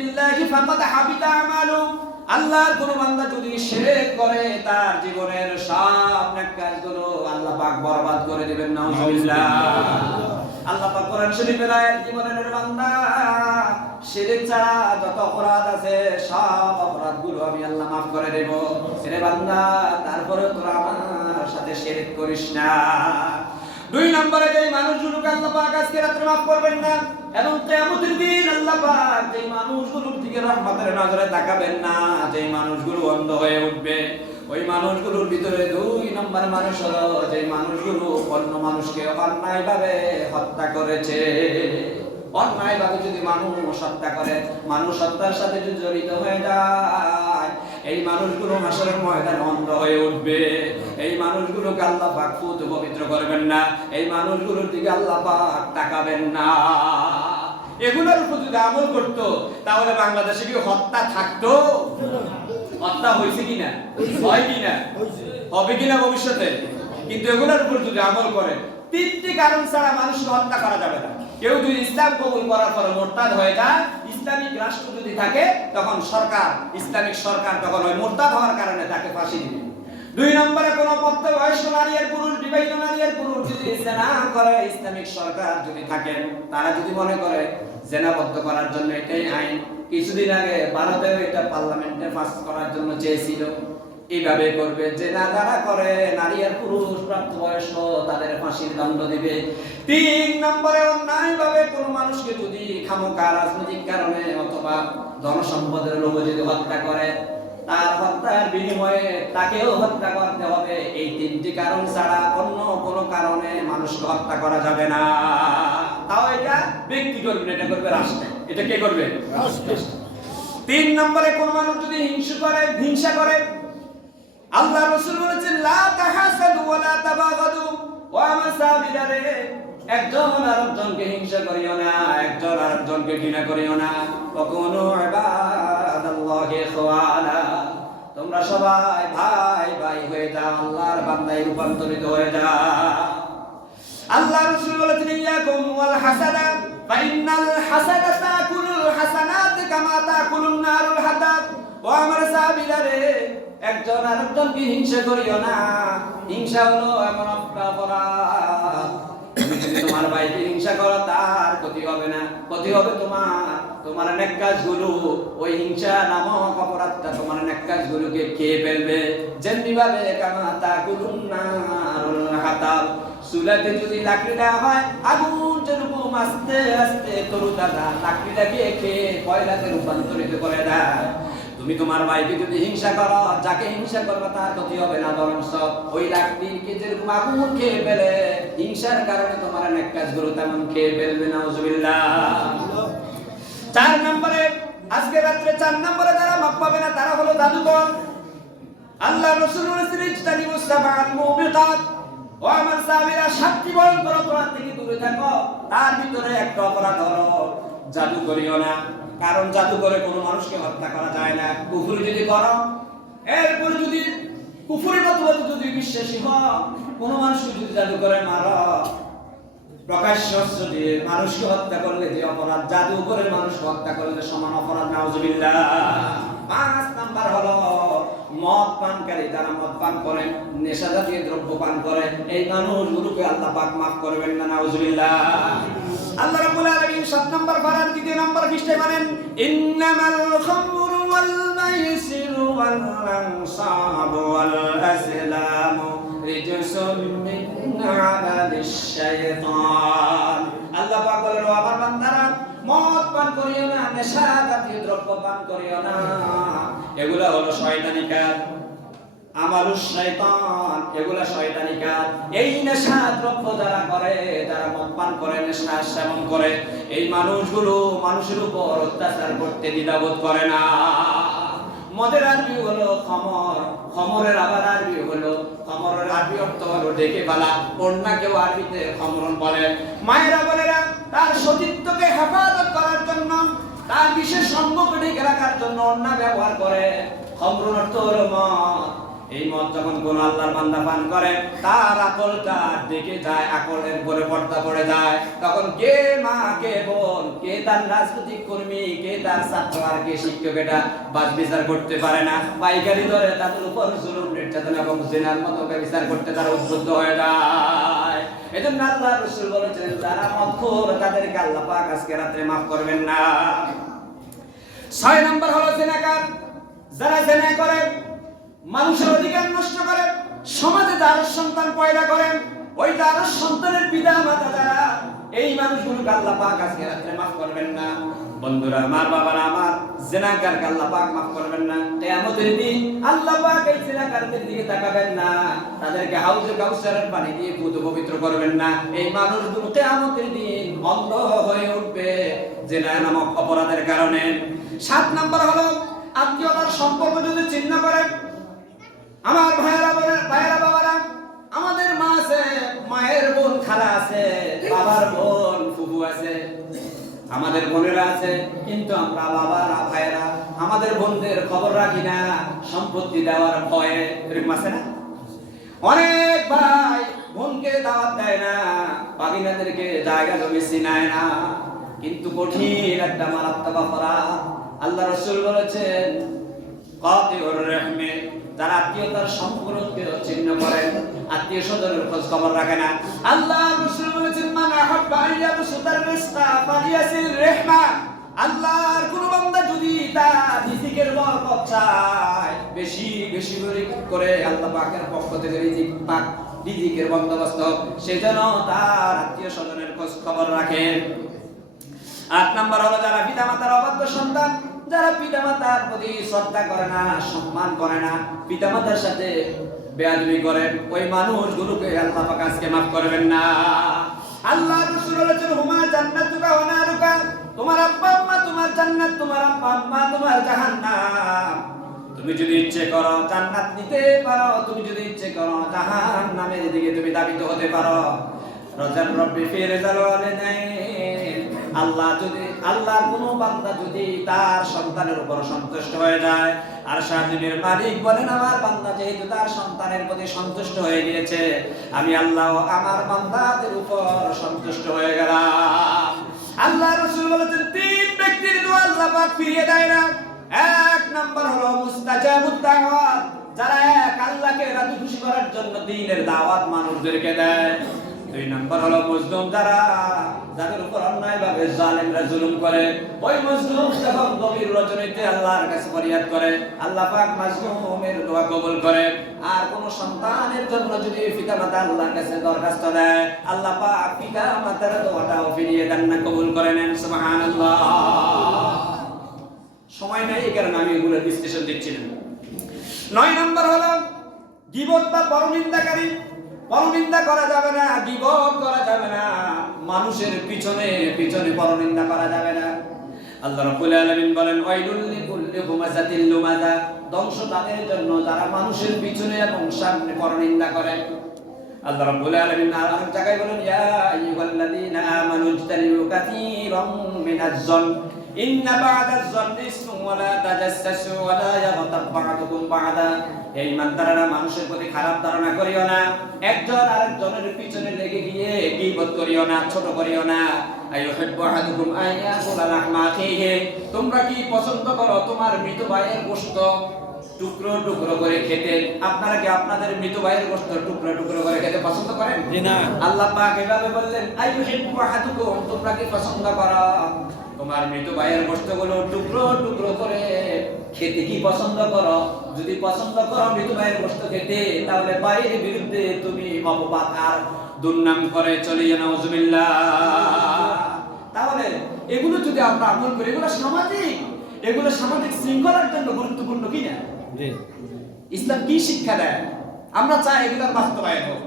বিল্লাহি ফাকাদ হাবিতা আমালু, আল্লাহর কোন বান্দা যদি শিরক করে তার জীবনের সব নেক কাজগুলো আল্লাহ পাক বরবাদ করে দিবেন। নাউজুবিল্লাহ। আল্লাহ পাক কোরআন শরীফের আয়াত জীবনের বান্দা শিরক ছাড়া যত অপরাধ আছে সব অপরাধগুলো আমি আল্লাহ maaf করে দেব। রে বান্দা তারপরে তোরা আমার সাথে শিরক করিস না। দুই নম্বরে যে মানুষগুলোকে আল্লাহ পাক আজকে রাতে maaf করবেন না এবং কিয়ামতের দিন আল্লাহ পাক যে মানুষগুলোর দিকে রহমতের নজরে তাকাবেন না, যে মানুষগুলো অন্ধ হয়ে উঠবে, ওই মানুষগুলোর ভিতরে দুই নম্বর মানুষ হলো যে মানুষগুলো অন্য মানুষকে অন্যায়ভাবে হত্যা করেছে। অন্যায়ভাবে যদি মানুষ হত্যা করে, মানুষ হত্যার সাথে যদি জড়িত হয়ে যায়, এই মানুষগুলো হাসরের ময়দানে অন্ধ হয়ে উঠবে। এই মানুষগুলোকে আল্লাহ পাক পুত পবিত্র করবেন না, এই মানুষগুলোর দিকে আল্লাহ পাক তাকাবেন না। এগুলোর উপর যদি আমল করতো তাহলে বাংলাদেশে কি হত্যা থাকতো? হত্যা হয়েছে কিনা, হয় কিনা, হবে কিনা ভবিষ্যতে? কিন্তু এগুলোর উপর যদি আমল করে, তিনটি কারণ ছাড়া মানুষকে হত্যা করা যাবে না। কেউ যদি ইসলাম কবুল করার পর মুরতাদ হয়ে যায়, ইসলামিক রাষ্ট্র যদি থাকে, তখন সরকার, ইসলামিক সরকার তখন ওই মুরতাদ হওয়ার কারণে তাকে ফাঁসি দিবে। দুই নম্বরে কোন প্রাপ্তবয়স্ক নারী আর পুরুষ, বিবাহিত নারী আর পুরুষ যদি জিনা করে, ইসলামিক সরকার যদি থাকেন, তারা যদি মনে করে জিনা বন্ধ করার জন্য এটাই আইন, কিছুদিন আগে ভারতেও এটা পার্লামেন্টে পাস করার জন্য চেয়েছিল, এইভাবে করবে। জিনা যারা করে নারী আর পুরুষ প্রাপ্তবয়স্ক তাদের ফাঁসির দণ্ড দিবে। তিন নম্বরে অন্যায়ভাবে কোন মানুষকে যদি খামোকা রাজনৈতিক কারণে অথবা ধনসম্পদের লোভে যদি হত্যা করে, তার হত্যার বিনিময়ে তাকেও হত্যা করতে হবে। এই তিনটি কারণ ছাড়া অন্য কোনো কারণে মানুষকে হত্যা করা যাবে না। তাও এটা ব্যক্তি করবে, এটা করবে রাষ্ট্র। এটা কে করবে? রাষ্ট্র। তিন নম্বরে কোন মানুষ যদি হিংসা করে, আল্লাহ রাসূল বলেছেন লা তাহাসাদু ওয়া লা তাবাগাদু, ওয়া মাসাবিদারে, একজন আরেকজনকে হিংসা করিও না, একজন আরেকজনকে ঘৃণা করিও না। ওয়াকুনু ইবাদাল্লাহি ইখওয়ানা, তোমরা সবাই ভাই ভাই হয়ে যাও, আল্লাহর বান্দায় রূপান্তরিত হয়ে যাও। আল্লাহ রাসূল বলেছেন ইয়াকুম ওয়াল হাসাদা ফাইন্নাল হাসাদা তাকুলুল হাসানাত কামা তাকুলুন নারুল হাতাব। ও আমার সাহাবীরা, একজন আরেকজনকে হিংসা করিও না। হিংসা হলো এমন একটা অপরাধ, তুমি যদি তোমার ভাইকে হিংসা করো তার ক্ষতি হবে না, ক্ষতি হবে তোমার নেক কাজগুলো। ওই হিংসা নামক অপরাধটা তোমার নেক কাজগুলোকে খেয়ে ফেলবে। যেমনি ভাবে কামা তাকুলুন নারুল হাতাব, চুলাতে যদি লাকড়ি দেওয়া হয়, আগুন যেরকম আস্তে আস্তে তরুতাজা লাকড়িটাকে খেয়ে কয়লাতে রূপান্তরিত করে দেয়, তুমি তোমার ভাইকে যদি হিংসা করো, যাকে হিংসা করবে তার ক্ষতি হবে না, বরং ওই লাকড়িকে যেরকম আগুন খেয়ে ফেলে, হিংসার কারণে তোমার নেক কাজগুলো তেমন খেয়ে ফেলবে। নাউজুবিল্লাহ। চার নম্বরে, আজকে রাত্রে 4 নম্বরে যারা মাপ পাবে না তারা হলো জাদুকর। আল্লাহ রাসূল বলেছেন ইজতানিবুস সাবআল মুবিকাত, ও আমার সাহাবীরা 7টি ভয়ঙ্কর অপরাধ থেকে দূরে থাকো। তার ভিতরে একটা অপরাধ হলো জাদু করিও না, কারণ জাদু করে কোনো মানুষকে হত্যা করা যায় না। কুফরি যদি করো, এরপরে যদি কুফরি মতবাদ যদি বিশ্বাসী হও, কোনো মানুষকে যদি জাদু করে মারো, প্রকাশ্য দিয়ে মানুষকে হত্যা করলে যে অপরাধ, জাদু করে মানুষকে হত্যা করলে সমান অপরাধ। নাউজুবিল্লাহ। 5 নাম্বার হলো মদ পানকারী, যারা মদ পান করে, নেশা জাতীয় দ্রব্য পান করে, এই মানুষগুলোকে আল্লাহ পাক মাফ করবেন না। নাউজুবিল্লাহ। আল্লাহ রাব্বুল আলামিন 7 নম্বর পারার 2 নম্বর পৃষ্ঠায় বলেন ইন্নামাল খামরু ওয়াল মাইসিরু ওয়াল আনসাবু ওয়াল আসলামু রিজসুম মিন আমালিশ শাইতান। আল্লাহ পাক বলেন, ও আমার বান্দারা, মদ পান করিও না, নেশা জাতীয় দ্রব্য পান করিও না, এগুলা হলো শয়তানি কাজ। আমালুশ শয়তান, এগুলা শয়তানি কাজ। এই নেশা দ্রব্য যারা করে, যারা মদ পান করে, নেশা সেবন করে, এই মানুষগুলো মানুষের উপর অত্যাচার করতে দ্বিধাবোধ করে না। মদের আরবি হলো খমর, খমরের আবার আরবি হলো, খমরের আরবি অর্থ হলো ডেকে ফেলা, কন্যাকেও আরবিতে খমরন বলে। মায়েরা বোনেরা তার সতীত্বকে হেফাজত করার জন্য, তার বিশেষ অঙ্গকে ঢেকে রাখার জন্য অন্যা ব্যবহার করে। খমরন অর্থ হলো মদ, এই মদ যখন কোন আল্লাহর বান্দা পান করে তার আকলটা দিকে যায়, আকলের উপরে পর্দা পড়ে যায়। তখন কে মা, কে বোন, কে তার রাজনৈতিক কর্মী, কে তার ছাত্র আর কে শিক্ষক এটা বাদ বিচার করতে পারে না। পাইকারি দরে তাদের উপর জুলুম নির্যাতন এবং জিনার মতো বিচার করতে তারা উদ্বুদ্ধ হয়ে যায়। এজন্য আল্লাহ রাসূল বলেছেন যারা মদখোর তাদেরকে আল্লাহ পাক আজকে রাতে maaf করবেন না। 6 নাম্বার হলো জিনাকার। যারা জিনা করে, মানুষের অধিকার নষ্ট করে, সমাজে দারুস সন্তান পয়দা করেন, ওই দারুস সন্তানের পিতা মাতা যারা, এই মানুষগুলোকে আল্লাহ পাক আজকে রাতে maaf করবেন না। বন্ধুরা আমার, বাবারা আমার, জিনাকারকে আল্লাহ পাক maaf করবেন না। কিয়ামতের দিন আল্লাহ পাক এই জিনাকারদের দিকে তাকাবেন না, তাদেরকে হাউজে কাউসারের পানি দিয়ে পুত পবিত্র করবেন না। এই মানুষগুলো কিয়ামতের দিন অন্ধ হয়ে উঠবে জিনা নামক অপরাধের কারণে। 7 নাম্বার হলো আত্মীয়তার সম্পর্ক যদি ছিন্ন করে। আমার ভাইয়েরা, বাবারা, আমাদের মা আছে, মায়ের বোন খালা আছে, বাবার বোন ফুফু আছে, আমাদের বোনেরা আছে, কিন্তু আমরা বাবারা, ভাইয়েরা আমাদের বোনদের খবর রাখি না, সম্পত্তি দেওয়ার ভয়ে। এরকম আছে না? অনেক ভাই বোনকে দাওয়াত দেয় না, ভাগিনাদেরকে জায়গা জমি চিনায় না, কিন্তু কঠিন একটা মারাত্মক অপরাধ। আল্লাহ রাসূল বলেছেন কাতিউর রহমে, যারা আত্মীয়তার সম্পর্ককে ছিন্ন করে, আত্মীয় স্বজনের খোঁজ খবর রাখে না। আল্লাহ রাসূল বলেছেন মান আহাব্বা আইয়াবসুতার রিজকা ফালিয়াসির রাহমা। আল্লাহর কোন বান্দা যদি তার রিজিকের বরকত চায়, বেশি বেশি করে আল্লাহ পাকের পক্ষ থেকে রিজিকের বন্দোবস্ত, সেজন্য তার আত্মীয় স্বজনের খোঁজ খবর রাখে। 8 নাম্বার হলো যারা পিতামাতার অবাধ্য সন্তান, যারা পিতামাতার প্রতি শ্রদ্ধা করে না, সম্মান করে না, পিতামাতার সাথে বেয়াদবি করে, ওই মানুষগুলোকে আল্লাহ পাক আজকে maaf করবেন না। আল্লাহ রাসূল বলেছেন হুমা জান্নাতুকা ওয়া নারুকা, তোমার আব্বা আম্মা তোমার জান্নাত, তোমার আব্বা আম্মা তোমার জাহান্নাম। তুমি যদি ইচ্ছে করো জান্নাত নিতে পারো, তুমি যদি ইচ্ছে করো জাহান্নামের দিকে তুমি ধাবিত হতে পারো। রাজার রব্বি ফি রিজাল ওয়ালিদাইন, আল্লাহর কোন বান্দা যদি তার সন্তানের উপর সন্তুষ্ট হয়ে যায়, আর শাহিনের মালিক বলেন আমার বান্দা যেহেতু তার সন্তানের প্রতি সন্তুষ্ট হয়ে গিয়েছে, আমি আল্লাহ আমার বান্দাদের উপর সন্তুষ্ট হয়ে গেলাম। আল্লাহ রাসূল বলেছেন 3 ব্যক্তির দোয়া আল্লাহ পাক ফিরিয়ে দেয় না। 1 নাম্বার হলো মুস্তাজাবুদ দাওয়াত, যারা এক আল্লাহকে রাজি খুশি করার জন্য দ্বীনের দাওয়াত মানুষদেরকে দেয়। 2 নাম্বার হলো মজলুম, যাদের উপর অন্যায়ভাবে জালেমরা জুলুম করে, ওই মজলুম যখন গভীর রজনীতে আল্লাহর কাছে ফরিয়াদ করে, আল্লাহ পাক মাজলুমের দোয়া কবুল করে। আর কোন সন্তানের জন্য যদি পিতামাতা আল্লাহর কাছে দরখাস্ত দেয়, আল্লাহ পাক পিতামাতার দোয়াটাও ফিরিয়ে দেন না, কবুল করে নেন। সুবহানাল্লাহ। সময় নাই, এই কারণে আমি এগুলোর বিশ্লেষণ দিচ্ছি না। 9 নাম্বার হলো গীবত বা পরনিন্দাকারী। পরনিন্দা করা যাবে না, গীবত করা যাবে না, মানুষের পিছনে পিছনে পরনিন্দা করা যাবে না। আল্লাহ রাব্বুল আলামিন বলেন ওয়াইলুল লিকুল্লি হুমাযাতিল লুমাযা, ধ্বংস তাদের জন্য যারা মানুষের পিছনে এবং সামনে পরনিন্দা করে। আল্লাহ রাব্বুল আলামিন আর জায়গায় বলেন ইয়া আইয়ুহাল্লাযীনা আমানু ইজতানিবু কাসীরাম মিনাজ-জন ইন্না বা'দাজ-জন্নি ইসমুন ওয়া লা তাজাসসাসু ওয়া লা ইয়াগতাব বা'দুকুম বা'দা। এই ইমানদাররা মানুষের প্রতি খারাপ ধারণা করিও না, একজন আরেকজনের পিছনে লেগে গিয়ে গীবত করিও না, ছোট করিও না। আইয়ুহিব্বু আহাদুকুম আইয়াকুলা লাহমা আখিহি, তোমরা কি পছন্দ করো তোমার মৃত ভাইয়ের গোশত টুকরো টুকরো করে খেতে? আপনারা কি আপনাদের মৃত ভাইয়ের গোশত টুকরো টুকরো করে খেতে পছন্দ করেন? জি না। আল্লাহ পাক এভাবে বললেন আইয়ুহিব্বু আহাদুকুম, তোমরা কি পছন্দ করো তোমার মৃত ভাইয়ের গোশতগুলো টুকরো টুকরো করে খেতে কি পছন্দ করো? যদি পছন্দ করো মৃত ভাইয়ের গোশত খেতে, তাহলে ভাইয়ের বিরুদ্ধে তুমি অপবাদ আর দুর্নাম করে চলিয়ে নাউজুবিল্লাহ। তাহলে এগুলো যদি আমরা আমল করি, এগুলো সামাজিক শৃঙ্খলার জন্য গুরুত্বপূর্ণ কি না? ইসলাম কি শিক্ষা দেয়? আমরা চাই এগুলোর বাস্তবায়ন হোক।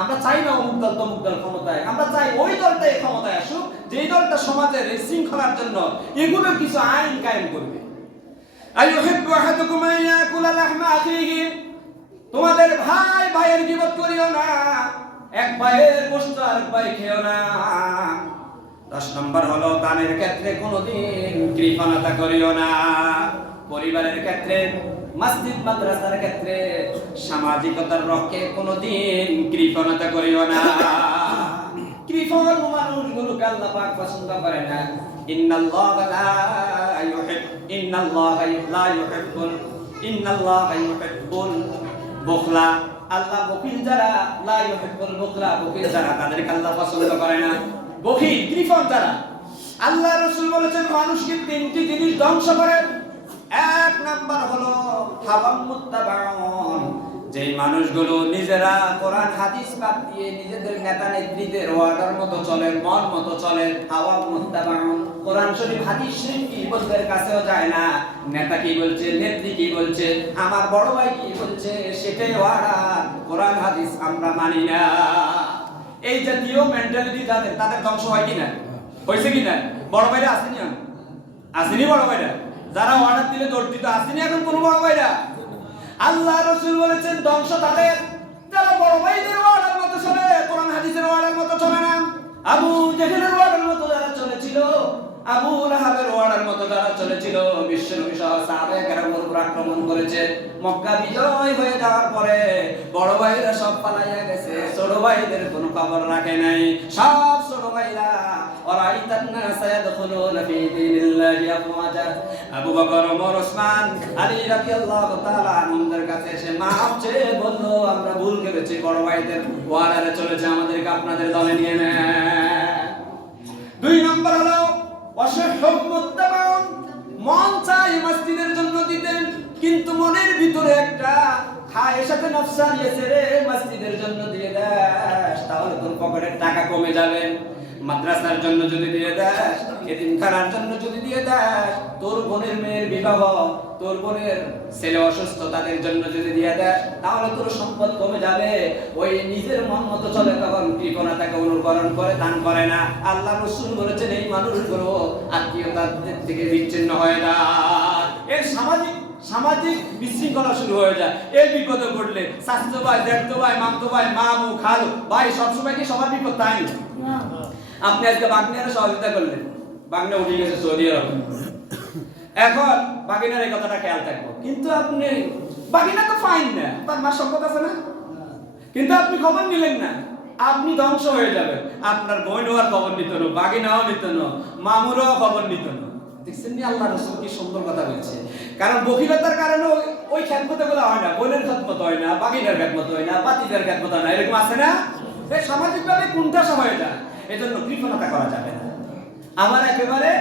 আমরা চাই না অমুক দল তমুক দল ক্ষমতায়, আমরা চাই ওই দলটাই ক্ষমতায় আসুক যেই দলটা সমাজের এই শৃঙ্খলার জন্য এগুলোর কিছু আইন কায়েম করবে। আইয়ুহিব্বু আহাদুকুম আইয়াকুলা লাহমা আখিহি, তোমাদের ভাই ভাইয়ের গীবত করিও না, এক ভাইয়ের গোশত আরেক ভাই খেও না। 10 নম্বর হলো দানের ক্ষেত্রে কোনোদিন কৃপণতা করিও না। পরিবারের ক্ষেত্রে, মসজিদ মাদ্রাসার ক্ষেত্রে, সামাজিকতার রক্ষে কোনোদিন কৃপণতা করিও না। কৃপণ মানুষগুলোকে আল্লাহ পাক পছন্দ করে না। ইন্নাল্লাহা লা ইউহিব্বুল বুখলা, আল্লাহ বখিল যারা, লা ইউহিব্বুল বুখলা, বখিল যারা, তাদেরকে আল্লাহ পছন্দ করে না। বখিল, কৃপণ যারা, আল্লাহ রাসূল বলেছেন মানুষকে তিনটি জিনিস ধ্বংস করে। এক নাম্বার হলো হাওয়াম মুত্তাবাউন, যেই মানুষগুলো নিজেরা কোরআন হাদিস বাদ দিয়ে নিজেদের নেতা নেত্রীদের ওয়ার্ডার মতো চলে, মন মতো চলে। হাওয়াম মুত্তাবাউন, কোরআন শরীফ হাদিস শরীফ কি বলতে কাছেও যায় না। নেতা কি বলছে, নেত্রী কি বলছে, আমার বড় ভাই কি বলছে, সেটাই ওয়ার্ডার, কোরআন হাদিস আমরা মানি না। এই জাতীয় মেন্টালিটি যাদের, তাদের ধ্বংস হয় কিনা, হয়েছে কিনা? বড় ভাইরা আসেনি, আসেনি বড় ভাইরা, যারা অর্ডার দিলে দৌড় দিত, আসেনি এখন কোন বড় ভাইরা? আল্লাহ রাসূল বলেছেন ধ্বংস তাদের যারা বড় ভাইদের অর্ডার মতো চলে, কোরআন হাদিসের অর্ডার মতো চলে না। আবু জাহেলের অর্ডার মতো যারা চলেছিল, আবু লাহাবের অর্ডার মতো যারা চলেছিল, বিশ্বনবী সহ সাহাবায়ে কেরামের উপর আক্রমণ করেছে। মক্কা বিজয় হয়ে যাওয়ার পরে বড় ভাইরা সব পালাইয়া গেছে, ছোট ভাইদের কোনো খবর রাখে নাই। সব ছোট ভাইরা ওরাইতান নাস ইয়াদখুলুনা ফি দীনিল্লাহি আফওয়াজা, আবু বকর, ওমর, ওসমান, আলী রাদিয়াল্লাহু তাআলা আনহুদের কাছে এসে মাফ চেয়ে বলল, আমরা ভুল করেছি, বড় ভাইদের ওয়ার্ডারে চলেছে, আমাদেরকে আপনাদের দলে নিয়ে নেন। দুই নম্বর হলো মন চাই মসজিদের জন্য দিতেন, কিন্তু মনের ভিতরে একটা খায়ের সাথে নফসানি আছে রে, মসজিদের জন্য দিয়ে দাস তাহলে তোর পকেটের টাকা কমে যাবে। মাদ্রাসার জন্য যদি দিয়ে দাস, এতিমখানার জন্য যদি দিয়ে দাস, তোর বোনের মেয়ের বিবাহ, তোর বোনের ছেলে অসুস্থ, তাদের জন্য যদি দিয়ে দাস, তাহলে তোর সম্পদ কমে যাবে। ওই নিজের মন মতো চলে, তখন কৃপণতাকে অনুকরণ করে, দান করে না। আল্লাহ রাসূল বলেছেন এই মানুষগুলো আত্মীয়তার থেকে বিচ্ছিন্ন হয়ে যায়, এর সামাজিক বিশৃঙ্খলা শুরু হয়ে যায়। এই বিপদে পড়লে চাচতো ভাই, জ্যাঠতো ভাই, মামতো ভাই, মামু, খালু ভাই, সবসময় কি সবার বিপদ তাই না? আপনি আজকে বাগনিয়ারে সহযোগিতা করলেন, বাগনা উঠে গেছে সৌদি আরব, এখন বাগিনার এই কথাটা খেয়াল থাকবো, কিন্তু আপনি বাগিনা তো ফাইন না, তার মা সম্পদ আছে না, কিন্তু আপনি খবর নিলেন না, আপনি ধ্বংস হয়ে যাবেন। আপনার বোনও আর খবর নিত না, বাগিনাও নিত না, মামুরও খবর নিত না। দেখছেন নি আল্লাহ রাসূল কি সুন্দর কথা বলছে? কারণ বখিলতার কারণে ওই খেদমতগুলো হয় না, বোনের খেদমত হয় না, বাগিনার খেদমত হয় না, বাতিজার খেদমত হয় না, এরকম আছে না? এই সামাজিকভাবে কোনটা সময় যায়, এজন্য কৃপণতা করা যাবে না। আমার একেবারে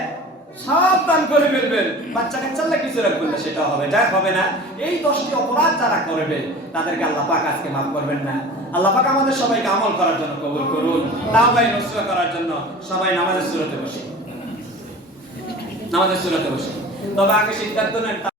সব দান করে ফেলবেন, বাচ্চা কাচ্চারা কিছু রাখবেন না, সেটা হবে, যা হবে না। এই 10টি অপরাধ যারা করবে তাদেরকে আল্লাহ পাক আজকে মাফ করবেন না। আল্লাহ পাক আমাদের সবাইকে আমল করার জন্য কবুল করুন। তাওবাহ নসুহা করার জন্য সবাই নামাজের সুরতে বসে, তবে আগে সিদ্ধান্ত নেন।